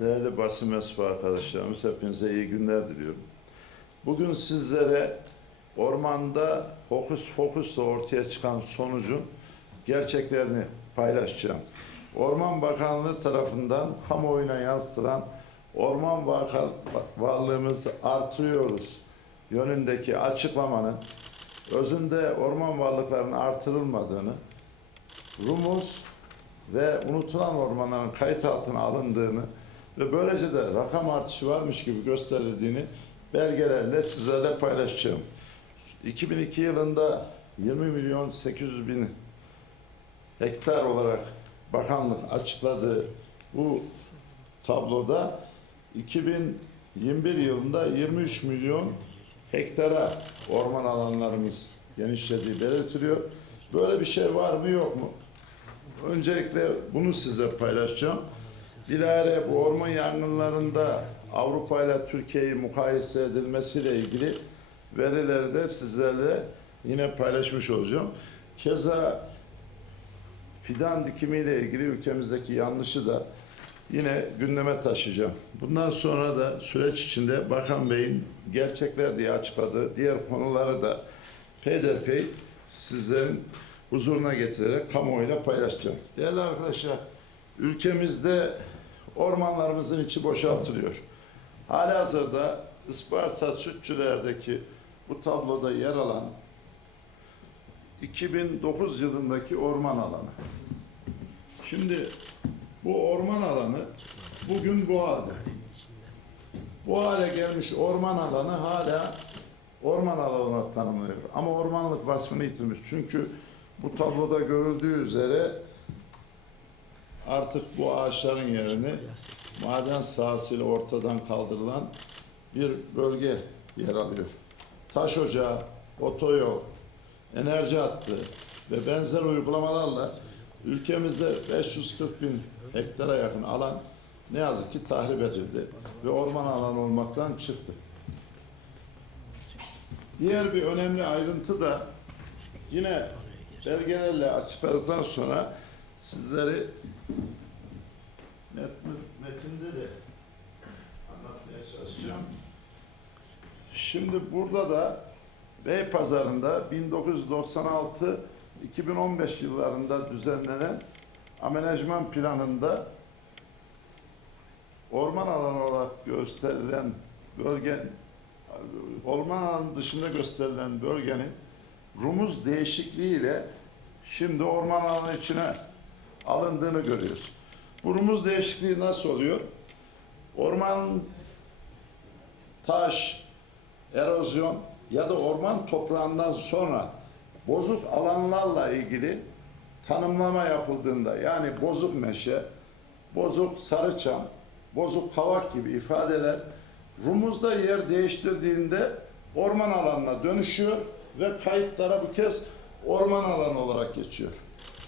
Değerli basın mensubu arkadaşlarımız hepinize iyi günler diliyorum. Bugün sizlere ormanda fokus fokusla ortaya çıkan sonucun gerçeklerini paylaşacağım. Orman Bakanlığı tarafından kamuoyuna yansıtılan orman varlığımızı artırıyoruz yönündeki açıklamanın özünde orman varlıklarının artırılmadığını, rumuz ve unutulan ormanların kayıt altına alındığını ve böylece de rakam artışı varmış gibi gösterildiğini belgelerle sizlerle paylaşacağım. 2002 yılında 20 milyon 800 bin hektar olarak bakanlık açıkladığı bu tabloda 2021 yılında 23 milyon hektara orman alanlarımız genişlediği belirtiliyor. Böyle bir şey var mı yok mu? Öncelikle bunu size paylaşacağım. Bilahare bu orman yangınlarında Avrupa ile Türkiye'yi mukayese edilmesiyle ilgili verileri de sizlerle yine paylaşmış olacağım. Keza fidan dikimiyle ilgili ülkemizdeki yanlışı da yine gündeme taşıyacağım. Bundan sonra da süreç içinde Bakan Bey'in gerçekler diye açıkladığı diğer konuları da peyderpey sizlerin huzuruna getirerek kamuoyuyla paylaşacağım. Değerli arkadaşlar, ülkemizde ormanlarımızın içi boşaltılıyor. Halihazırda Isparta Sütçüler'deki bu tabloda yer alan 2009 yılındaki orman alanı. Şimdi bu orman alanı bugün bu halde. Bu hale gelmiş orman alanı hala orman alanı tanımlıyor. Ama ormanlık vasfını yitirmiş. Çünkü bu tabloda görüldüğü üzere artık bu ağaçların yerini maden sahasıyla ortadan kaldırılan bir bölge yer alıyor. Taş ocağı, otoyol, enerji hattı ve benzer uygulamalarla ülkemizde 540 bin hektara yakın alan ne yazık ki tahrip edildi ve orman alanı olmaktan çıktı. Diğer bir önemli ayrıntı da yine belgelerle açıkladıktan sonra sizleri met, metinde de anlatmaya çalışacağım. Şimdi burada da Beypazarı'nda 1996-2015 yıllarında düzenlenen amenajman planında orman alanı olarak gösterilen bölge orman alanı dışında gösterilen bölgenin rumuz değişikliğiyle şimdi orman alanı içine alındığını görüyoruz. Bu rumuz değişikliği nasıl oluyor? Orman, taş, erozyon ya da orman toprağından sonra bozuk alanlarla ilgili tanımlama yapıldığında yani bozuk meşe, bozuk sarıçam, bozuk kavak gibi ifadeler rumuzda yer değiştirdiğinde orman alanına dönüşüyor ve kayıtlara bu kez orman alanı olarak geçiyor.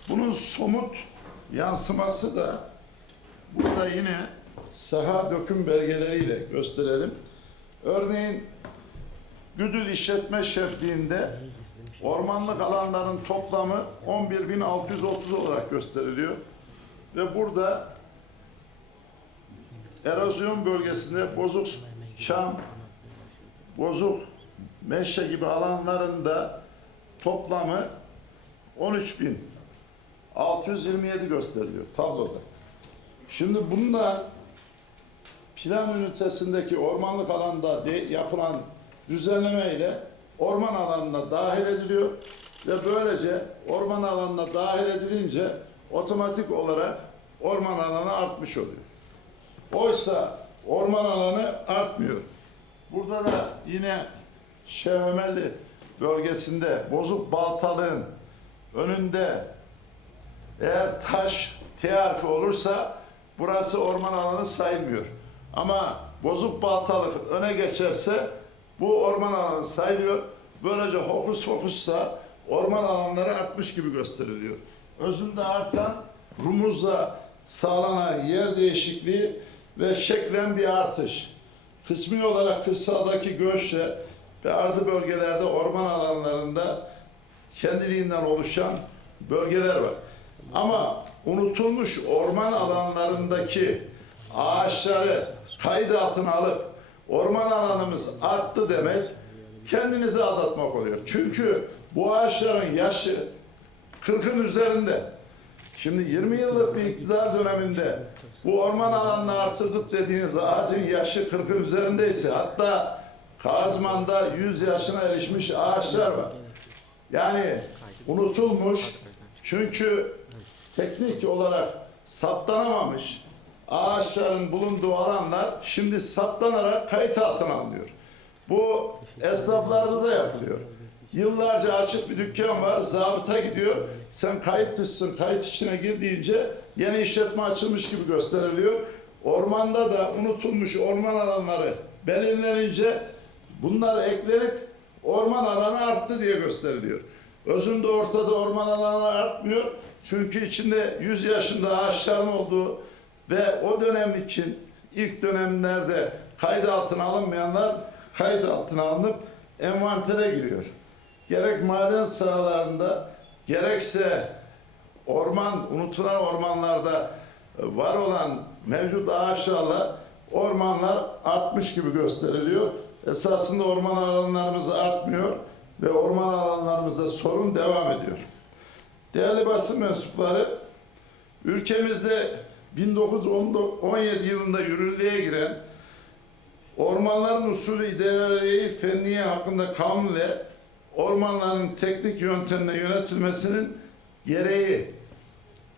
Bunun somut yansıması da burada yine saha döküm belgeleriyle gösterelim. Örneğin Güdül İşletme Şefliği'nde ormanlık alanların toplamı 11.630 olarak gösteriliyor. Ve burada erozyon bölgesinde bozuk çam, bozuk meşe gibi alanlarında toplamı 13.627 gösteriliyor tabloda. Şimdi bununla plan ünitesindeki ormanlık alanda de, yapılan düzenleme ile orman alanına dahil ediliyor ve böylece orman alanına dahil edilince otomatik olarak orman alanı artmış oluyor. Oysa orman alanı artmıyor. Burada da yine Şevmeli bölgesinde bozuk baltalığın önünde eğer taş T harfi olursa burası orman alanı sayılmıyor. Ama bozuk baltalık öne geçerse bu orman alanı sayılıyor. Böylece hokus fokussa orman alanları artmış gibi gösteriliyor. Özünde artan rumuzla sağlanan yer değişikliği ve şeklen bir artış. Kısmi olarak kırsadaki göçle bazı bölgelerde orman alanlarında kendiliğinden oluşan bölgeler var. Ama unutulmuş orman alanlarındaki ağaçları kayıt altına alıp orman alanımız arttı demek kendinizi aldatmak oluyor. Çünkü bu ağaçların yaşı 40'ın üzerinde. Şimdi 20 yıllık bir iktidar döneminde bu orman alanını artırdık dediğiniz ağacın yaşı 40'ın üzerindeyse hatta Kazman'da 100 yaşına erişmiş ağaçlar var. Yani unutulmuş çünkü teknik olarak saptanamamış ağaçların bulunduğu alanlar şimdi saptanarak kayıt altına alınıyor. Bu esnaflarda da yapılıyor. Yıllarca açık bir dükkan var, zabıta gidiyor. Sen kayıt dışsın, kayıt içine gir deyince yeni işletme açılmış gibi gösteriliyor. Ormanda da unutulmuş orman alanları belirlenince bunlar eklenip orman alanı arttı diye gösteriliyor. Özünde ortada orman alanı artmıyor. Çünkü içinde 100 yaşında ağaçların olduğu ve o dönem için ilk dönemlerde kayıt altına alınmayanlar kayıt altına alınıp envantere giriyor. Gerek maden sahalarında gerekse orman, unutulan ormanlarda var olan mevcut ağaçlarla ormanlar artmış gibi gösteriliyor. Esasında orman alanlarımız artmıyor ve orman alanlarımızda sorun devam ediyor. Değerli basın mensupları, ülkemizde 1917 yılında yürürlüğe giren Ormanların usulü idareyi fenniye hakkında kanun ile ormanların teknik yöntemle yönetilmesinin gereği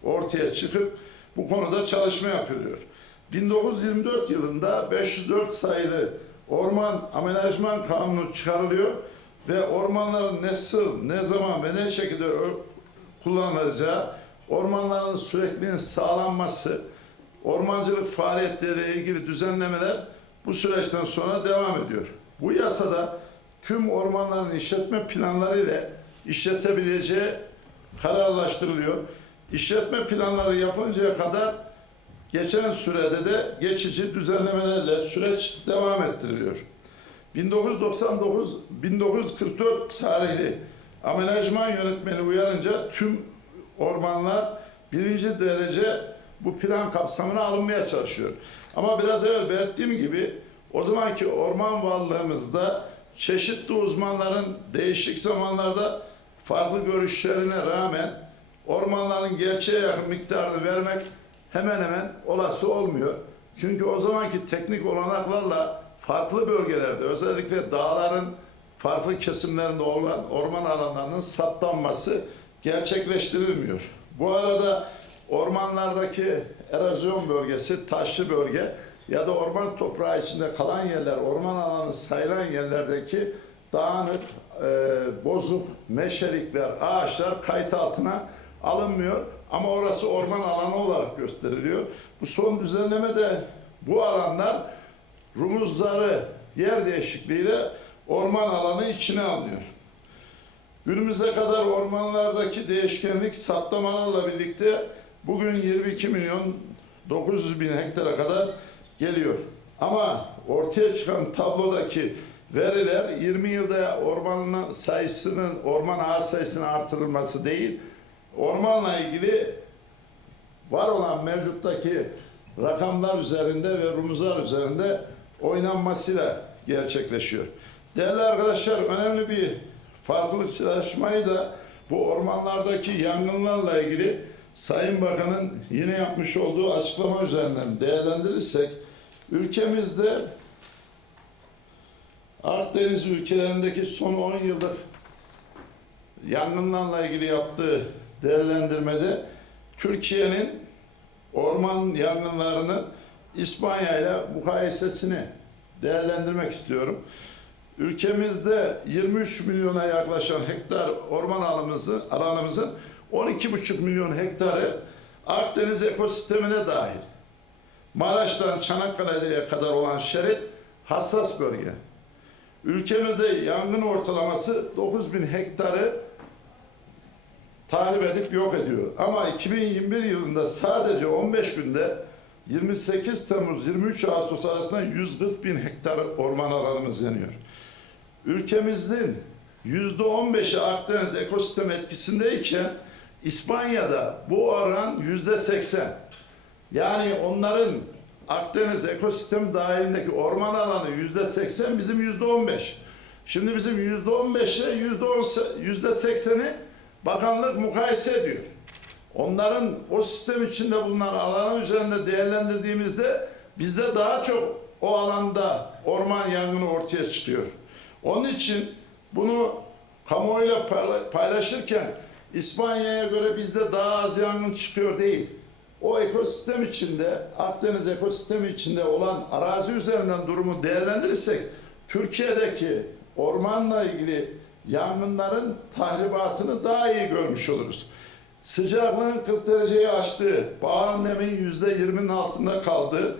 ortaya çıkıp bu konuda çalışma yapılıyor. 1924 yılında 504 sayılı Orman Amenajman Kanunu çıkarılıyor ve ormanların nasıl, ne zaman ve ne şekilde kullanılacağı, ormanların sürekliliğinin sağlanması, ormancılık faaliyetleriyle ilgili düzenlemeler bu süreçten sonra devam ediyor. Bu yasada tüm ormanların işletme planları ile işletebileceği kararlaştırılıyor. İşletme planları yapıncaya kadar geçen sürede de geçici düzenlemelerle süreç devam ettiriliyor. 1999 1944 tarihli amenajman yönetmeni uyarınca tüm ormanlar birinci derece bu plan kapsamına alınmaya çalışıyor. Ama biraz evvel belirttiğim gibi o zamanki orman varlığımızda çeşitli uzmanların değişik zamanlarda farklı görüşlerine rağmen ormanların gerçeğe yakın miktarını vermek hemen hemen olası olmuyor. Çünkü o zamanki teknik olanaklarla farklı bölgelerde özellikle dağların farklı kesimlerinde olan orman alanlarının saptanması gerçekleştirilmiyor. Bu arada ormanlardaki erozyon bölgesi, taşlı bölge ya da orman toprağı içinde kalan yerler, orman alanı sayılan yerlerdeki dağınık, e, bozuk meşelikler, ağaçlar kayıt altına alınmıyor. Ama orası orman alanı olarak gösteriliyor. Bu son düzenlemede bu alanlar rumuzları yer değişikliğiyle orman alanı içine alınıyor. Günümüze kadar ormanlardaki değişkenlik saptamalarla birlikte bugün 22 milyon 900 bin hektara kadar geliyor. Ama ortaya çıkan tablodaki veriler 20 yılda orman sayısının, orman ağaç sayısının artırılması değil, ormanla ilgili var olan mevcuttaki rakamlar üzerinde ve rumuzlar üzerinde oynanmasıyla gerçekleşiyor. Değerli arkadaşlar önemli bir farklılaşmayı da bu ormanlardaki yangınlarla ilgili Sayın Bakan'ın yine yapmış olduğu açıklama üzerinden değerlendirirsek ülkemizde Akdeniz ülkelerindeki son 10 yıllık yangınlarla ilgili yaptığı değerlendirmede Türkiye'nin orman yangınlarını İspanya ile mukayesesini değerlendirmek istiyorum. Ülkemizde 23 milyona yaklaşan hektar orman alanımızı, alanımızın 12,5 milyon hektarı Akdeniz ekosistemine dahil. Maraş'tan Çanakkale'ye kadar olan şerit hassas bölge. Ülkemizde yangın ortalaması 9 bin hektarı tahrip edip yok ediyor. Ama 2021 yılında sadece 15 günde 28 Temmuz 23 Ağustos arasında 140 bin hektar orman alanımız yanıyor. Ülkemizin %15'i Akdeniz ekosistem etkisindeyken İspanya'da bu oran %80. Yani onların Akdeniz ekosistem dahilindeki orman alanı yüzde seksen bizim yüzde on beş. Şimdi bizim yüzde on beşe yüzde on yüzde sekseni bakanlık mukayese ediyor. Onların o sistem içinde bulunan alanı üzerinde değerlendirdiğimizde bizde daha çok o alanda orman yangını ortaya çıkıyor. Onun için bunu kamuoyuyla payla- paylaşırken İspanya'ya göre bizde daha az yangın çıkıyor değil. O ekosistem içinde, Akdeniz ekosistemi içinde olan arazi üzerinden durumu değerlendirirsek Türkiye'deki ormanla ilgili yangınların tahribatını daha iyi görmüş oluruz. Sıcaklığın 40 dereceyi aştığı, bağın nemin yüzde 20'nin altında kaldığı,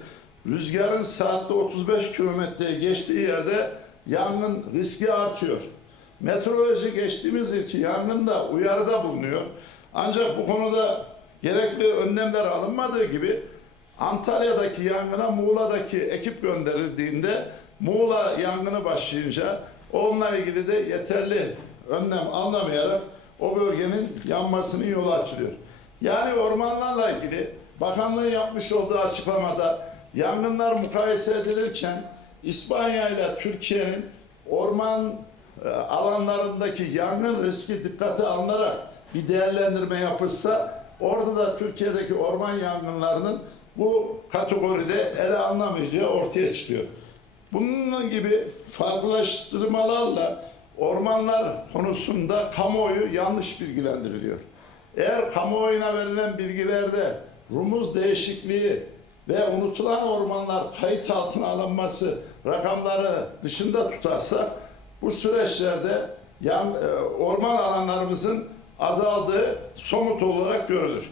rüzgarın saatte 35 kilometreye geçtiği yerde yangın riski artıyor. Meteoroloji geçtiğimiz yılki yangında uyarıda bulunuyor. Ancak bu konuda gerekli önlemler alınmadığı gibi Antalya'daki yangına Muğla'daki ekip gönderildiğinde Muğla yangını başlayınca onunla ilgili de yeterli önlem alınamayarak o bölgenin yanmasının yolu açılıyor. Yani ormanlarla ilgili bakanlığın yapmış olduğu açıklamada yangınlar mukayese edilirken İspanya ile Türkiye'nin orman e, alanlarındaki yangın riski dikkate alınarak bir değerlendirme yapılsa orada da Türkiye'deki orman yangınlarının bu kategoride ele alınamayacağı ortaya çıkıyor. Bunun gibi farklılaştırmalarla ormanlar konusunda kamuoyu yanlış bilgilendiriliyor. Eğer kamuoyuna verilen bilgilerde rumuz değişikliği ve unutulan ormanlar kayıt altına alınması rakamları dışında tutarsak bu süreçlerde yan, e, orman alanlarımızın azaldığı somut olarak görülür.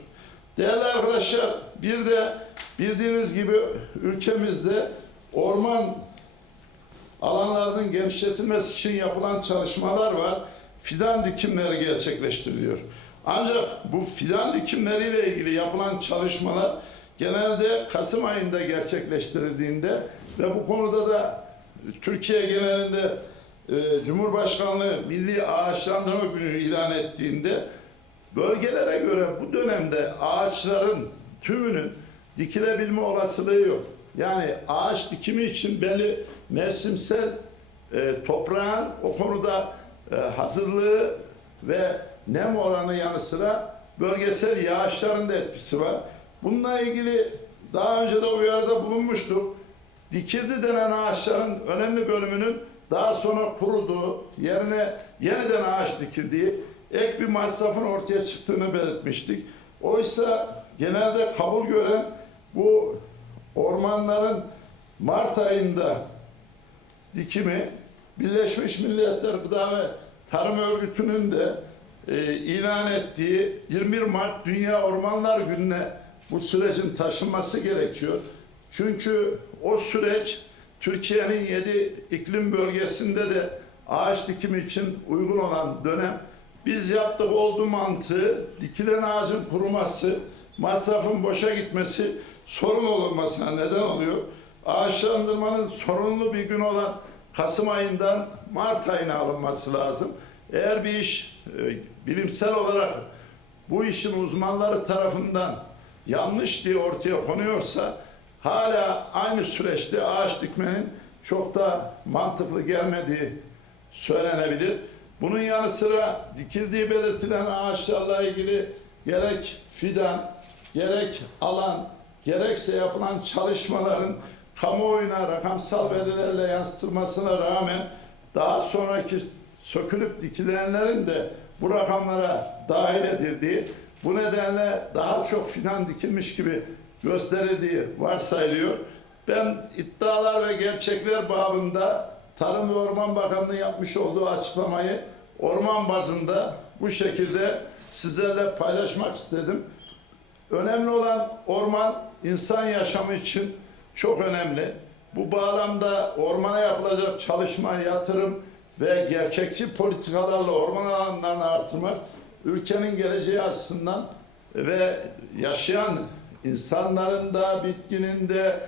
Değerli arkadaşlar bir de bildiğiniz gibi ülkemizde orman alanlarının genişletilmesi için yapılan çalışmalar var. Fidan dikimleri gerçekleştiriliyor. Ancak bu fidan dikimleriyle ilgili yapılan çalışmalar genelde Kasım ayında gerçekleştirildiğinde ve bu konuda da Türkiye genelinde e, Cumhurbaşkanlığı Milli Ağaçlandırma Günü ilan ettiğinde bölgelere göre bu dönemde ağaçların tümünün dikilebilme olasılığı yok. Yani ağaç dikimi için belli mevsimsel e, toprağın o konuda e, hazırlığı ve nem oranı yanı sıra bölgesel yağışların da etkisi var. Bununla ilgili daha önce de uyarıda bulunmuştuk. Dikildi denen ağaçların önemli bölümünün daha sonra kuruduğu, yerine yeniden ağaç dikildiği, ek bir masrafın ortaya çıktığını belirtmiştik. Oysa genelde kabul gören bu ormanların Mart ayında dikimi Birleşmiş Milletler Gıda ve Tarım Örgütü'nün de e, ilan ettiği 21 Mart Dünya Ormanlar Günü'ne bu sürecin taşınması gerekiyor. Çünkü o süreç Türkiye'nin 7 iklim bölgesinde de ağaç dikimi için uygun olan dönem. Biz yaptık olduğu mantığı dikilen ağacın kuruması, masrafın boşa gitmesi sorun olmasına neden oluyor. Ağaçlandırmanın sorunlu bir gün olan Kasım ayından Mart ayına alınması lazım. Eğer bir iş e, bilimsel olarak bu işin uzmanları tarafından yanlış diye ortaya konuyorsa hala aynı süreçte ağaç dikmenin çok da mantıklı gelmediği söylenebilir. Bunun yanı sıra dikildiği belirtilen ağaçlarla ilgili gerek fidan, gerek alan, gerekse yapılan çalışmaların kamuoyuna rakamsal verilerle yansıtılmasına rağmen daha sonraki sökülüp dikilenlerin de bu rakamlara dahil edildiği, bu nedenle daha çok fidan dikilmiş gibi gösterildiği varsayılıyor. Ben iddialar ve gerçekler babında Tarım ve Orman Bakanlığı yapmış olduğu açıklamayı orman bazında bu şekilde sizlerle paylaşmak istedim. Önemli olan orman insan yaşamı için çok önemli. Bu bağlamda ormana yapılacak çalışma, yatırım ve gerçekçi politikalarla orman alanlarını artırmak ülkenin geleceği açısından ve yaşayan insanların da, bitkinin de,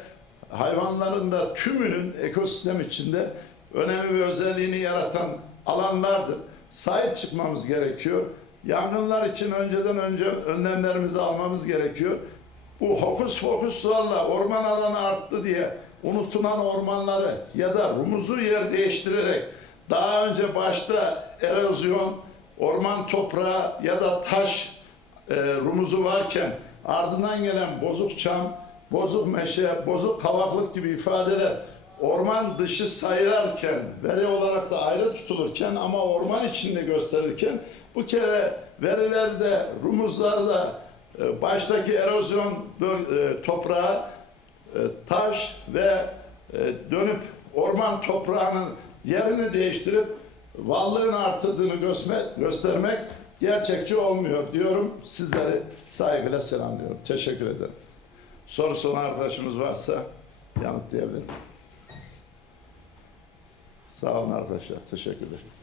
hayvanların da tümünün ekosistem içinde önemi ve özelliğini yaratan alanlardır. Sahip çıkmamız gerekiyor. Yangınlar için önceden önce önlemlerimizi almamız gerekiyor. bu hokus pokuslarla orman alanı arttı diye unutulan ormanları ya da rumuzu yer değiştirerek daha önce başta erozyon, orman toprağı ya da taş e, rumuzu varken ardından gelen bozuk çam, bozuk meşe, bozuk kavaklık gibi ifadeler orman dışı sayarken, veri olarak da ayrı tutulurken ama orman içinde gösterirken bu kere verilerde, rumuzlarda e, baştaki erozyon e, toprağı, e, taş ve e, dönüp orman toprağının yerini değiştirip varlığını artırdığını göstermek gerçekçi olmuyor diyorum. Sizleri saygıyla selamlıyorum. Teşekkür ederim. Sorusu olan arkadaşımız varsa yanıtlayabilirim. Sağ olun arkadaşlar. Teşekkür ederim.